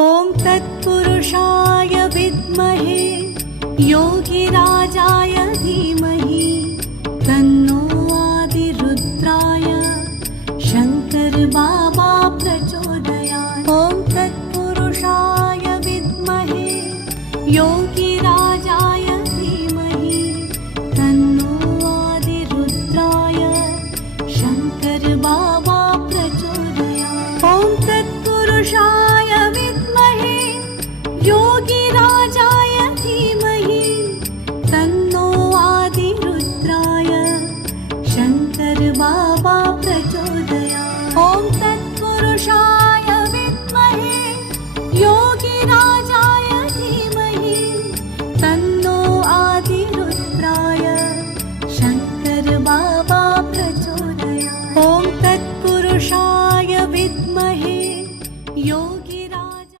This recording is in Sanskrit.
ॐ तत्पुरुषाय विद्महे योगिराजाय धीमहि तन्नो आदिरुद्राय शंकर बाबा प्रचोदयात्। ॐ तत्पुरुषाय विद्महे